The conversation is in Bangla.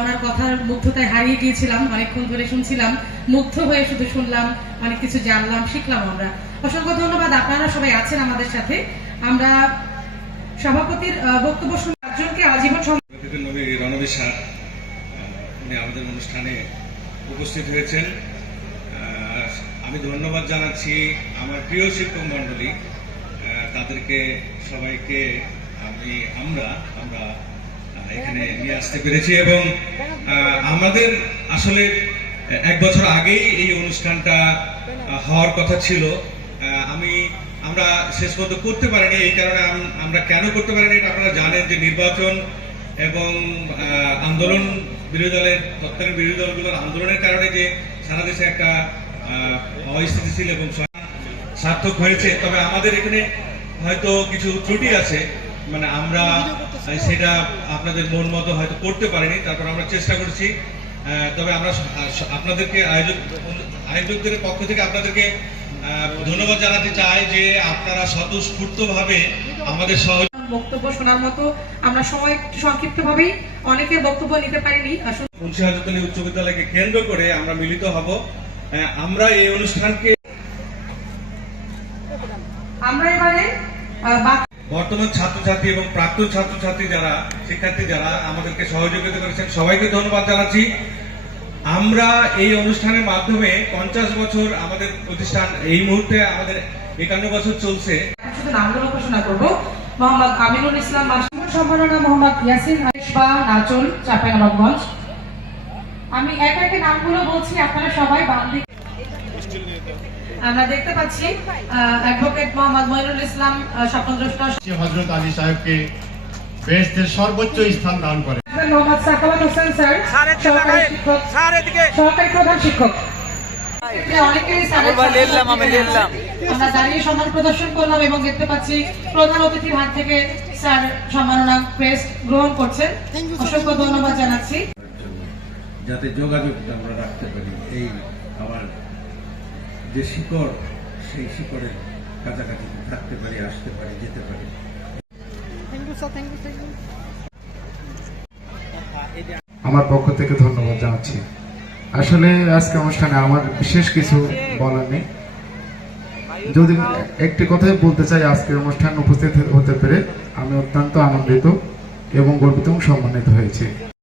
ওনার কথার মুগ্ধতায় হারিয়ে গিয়েছিলাম অনেকক্ষণ ধরে শুনছিলাম মুগ্ধ হয়ে শুধু শুনলাম অনেক কিছু জানলাম শিখলাম আমরা। অসংখ্য ধন্যবাদ আপনারা সবাই আছেন আমাদের সাথে। আমরা সভাপতির বক্তব্য শুনে একজনকে আজীবন রণবীর স্যার উনি আমাদের অনুষ্ঠানে উপস্থিত হয়েছেন। আমি ধন্যবাদ জানাচ্ছি আমার প্রিয় শিক্ষক মণ্ডলী আহ, তাদেরকে সবাইকে আমি আমরা আমরা এখানে নিয়ে আসতে পেরেছি এবং আমাদের আসলে এক বছর আগেই এই অনুষ্ঠানটা হওয়ার কথা ছিল। আমি, আমরা শেষ পর্যন্ত করতে পারিনি, এই কারণে আমরা কেন করতে পারিনি এটা আপনারা জানেন যে নির্বাচন এবং আন্দোলন, বিরোধী দলের, তৎকালীন বিরোধী দলগুলোর আন্দোলনের কারণে যে সারা দেশে একটা অস্থিতিশীল এবং সার্থক হয়েছে তবে আমাদের এখানে হয়তো কিছু ত্রুটি আছে। মানে আমরা সেটা আপনাদের মন মতো হয়তো করতে পারিনি তারপর আমরা চেষ্টা করছি। তবে আমরা আপনাদেরকে আয়োজক আয়োজকদের পক্ষ থেকে আপনাদেরকে ধন্যবাদ জানাতে চাই যে আপনারা স্বতঃস্ফূর্ত ভাবে আমাদের সহ বক্তব্য শোনার মতো আমরা সময় একটু সংক্ষিপ্তভাবেই অনেকের বক্তব্য নিতে পারিনি। আসলে মুন্সি হাজতলী উচ্চ বিদ্যালয়কে কেন্দ্র করে আমরা মিলিত হব। আহ, আমরা এই অনুষ্ঠানকে আমরা এবারে বর্তমান ছাত্রছাত্রী এবং প্রাক্তন ছাত্রছাত্রী যারা, শিক্ষার্থী যারা আমাদেরকে সহযোগিতা করেছেন, সবাইকে ধন্যবাদ জানাচ্ছি। আমরা এই অনুষ্ঠানের মাধ্যমে পঞ্চাশ বছর আমাদের প্রতিষ্ঠান, এই মুহূর্তে আমাদের একান্ন বছর চলছে। নামগুলো ঘোষণা করব। মোহাম্মদ আমিনুল ইসলাম সম্মাননা মোহাম্মদ ইয়াসিন আইসবা নাচল, চাঁপাইনবাবগঞ্জ। আমি এক একে নামগুলো বলছি, আপনারা সবাই দিকে আমরা দেখতে পাচ্ছি অ্যাডভোকেট মোহাম্মদ মইনুল ইসলাম স্বপ্নদ্রষ্টা। যে আলী সাহেবকে বেহেস্তের সর্বোচ্চ স্থান দান করে। মোহাম্মদ সাকাওয়াত হোসেন স্যার। সহকারী প্রধান শিক্ষক। আমরা নিলাম, আমি নিলাম। আমরা দাঁড়িয়ে সম্মান প্রদর্শন করলাম এবং দেখতে পাচ্ছি প্রধান অতিথির হাত থেকে স্যার সম্মাননা ক্রেস্ট গ্রহণ করছেন। অসংখ্য ধন্যবাদ জানাচ্ছি। যাতে যোগাযোগ আমরা রাখতে পারি এই আমার যে শিকড় সেই শিকড়ের কাছাকাছি থাকতে পারি আসতে পারি যেতে পারি। আমার পক্ষ থেকে ধন্যবাদ জানাচ্ছি। আসলে আজকে অনুষ্ঠানে আমার বিশেষ কিছু বলার নেই। যদি একটি কথাই বলতে চাই আজকের অনুষ্ঠান উপস্থিত হতে পেরে আমি অত্যন্ত আনন্দিত এবং গর্বিত এবং সম্মানিত হয়েছি।